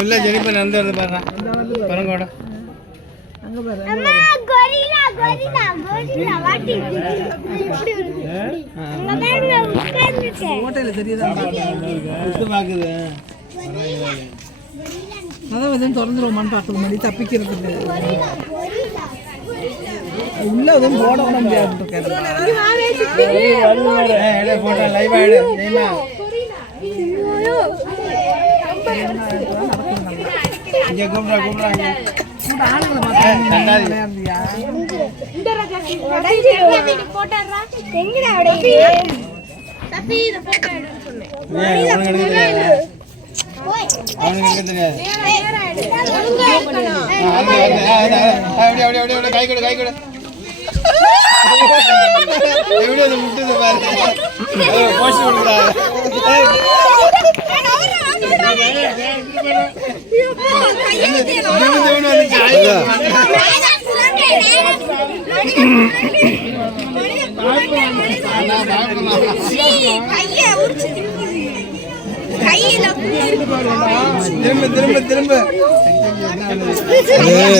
உள்ள ஜெனிப்பர் நடந்து வருது பாரு பரங்கோட அங்க பாரு அம்மா கொரில்லா கொரில்லா கொரில்லா வாட்டி இப்படி அங்க பாருங்க உட்கார்ந்துட்டே ஹோட்டல்ல தெரியுதா இது பாக்குது அதான் வந்து திறந்துருவோமான்னு பார்க்கணும் மாதிரி தப்பிக்கிறது இல்லை உள்ள எதுவும் போட விட முடியாது போட்டோ லைவ் ஆயிடு இங்க கூப்பிடுறா கூப்பிடுறாங்க அவனுக்கு தெரியாது கை கொடு கை கொடு எப்படி அது முட்டுது பாரு போஸ்ட் கொடுக்குறாங்க திரும்ப திரும்ப திரும்ப